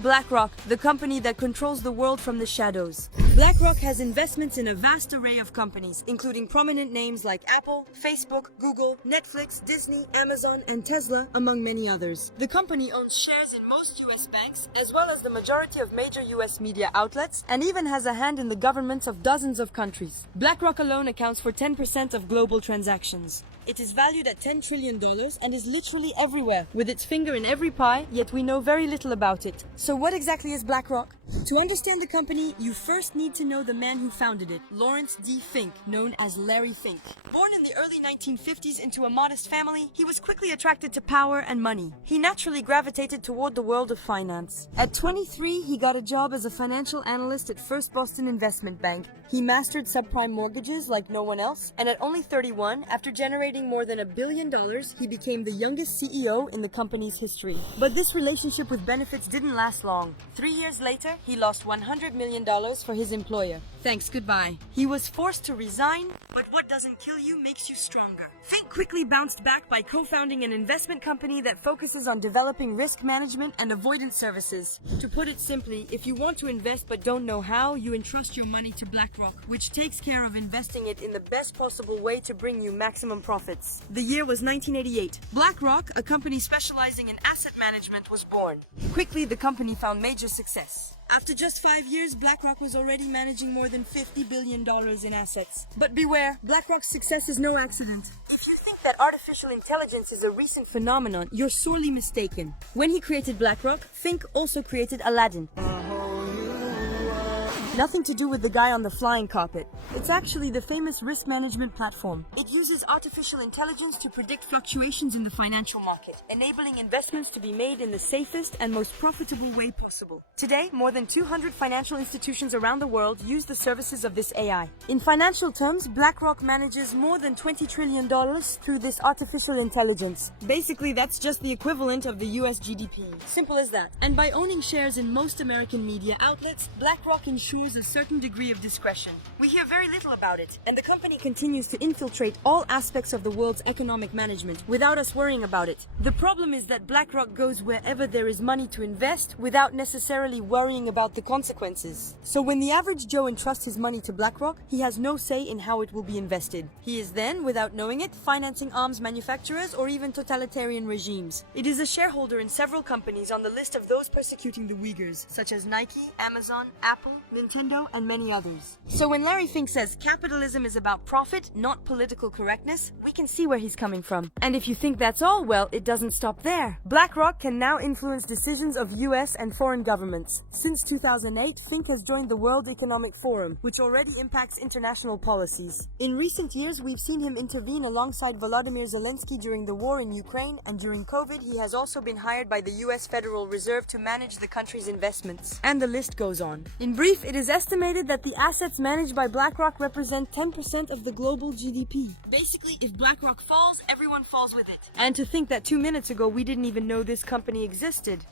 BlackRock, the company that controls the world from the shadows. BlackRock has investments in a vast array of companies, including prominent names like Apple, Facebook, Google, Netflix, Disney, Amazon, and Tesla, among many others. The company owns shares in most US banks, as well as the majority of major US media outlets, and even has a hand in the governments of dozens of countries. BlackRock alone accounts for 10% of global transactions. It is valued at $10 trillion and is literally everywhere, with its finger in every pie, yet we know very little about it. So what exactly is BlackRock? To understand the company, you first need to know the man who founded it, Lawrence D. Fink, known as Larry Fink. Born in the early 1950s into a modest family, he was quickly attracted to power and money. He naturally gravitated toward the world of finance. At 23, he got a job as a financial analyst at First Boston Investment Bank. He mastered subprime mortgages like no one else, and at only 31, after generating more than $1 billion, he became the youngest CEO in the company's history. But this relationship with benefits didn't last long. 3 years later, he lost $100 million for his employer. Thanks, goodbye. He was forced to resign, but what doesn't kill you makes you stronger. Fink quickly bounced back by co-founding an investment company that focuses on developing risk management and avoidance services. To put it simply, if you want to invest but don't know how, you entrust your money to BlackRock, which takes care of investing it in the best possible way to bring you maximum profits. The year was 1988. BlackRock, a company specializing in asset management, was born. Quickly, the company found major success. After just 5 years, BlackRock was already managing more than $50 billion in assets. But beware, BlackRock's success is no accident. If you think that artificial intelligence is a recent phenomenon, you're sorely mistaken. When he created BlackRock, Fink also created Aladdin. Nothing to do with the guy on the flying carpet. It's actually the famous risk management platform. It uses artificial intelligence to predict fluctuations in the financial market, enabling investments to be made in the safest and most profitable way possible. Today, more than 200 financial institutions around the world use the services of this AI. In financial terms, BlackRock manages more than $20 trillion through this artificial intelligence. Basically, that's just the equivalent of the US GDP. Simple as that. And by owning shares in most American media outlets, BlackRock ensures a certain degree of discretion. We hear very little about it, and the company continues to infiltrate all aspects of the world's economic management without us worrying about it. The problem is that BlackRock goes wherever there is money to invest without necessarily worrying about the consequences. So when the average Joe entrusts his money to BlackRock, he has no say in how it will be invested. He is then, without knowing it, financing arms manufacturers or even totalitarian regimes. It is a shareholder in several companies on the list of those persecuting the Uyghurs, such as Nike, Amazon, Apple, Nintendo, and many others. So when Larry Fink says capitalism is about profit, not political correctness, we can see where he's coming from. And if you think that's all, well, it doesn't stop there. BlackRock can now influence decisions of US and foreign governments. Since 2008, Fink has joined the World Economic Forum, which already impacts international policies. In recent years, we've seen him intervene alongside Volodymyr Zelensky during the war in Ukraine, and during COVID, he has also been hired by the US Federal Reserve to manage the country's investments. And the list goes on. In brief, it is estimated that the assets managed by BlackRock represent 10% of the global GDP. Basically, if BlackRock falls, everyone falls with it. And to think that 2 minutes ago we didn't even know this company existed.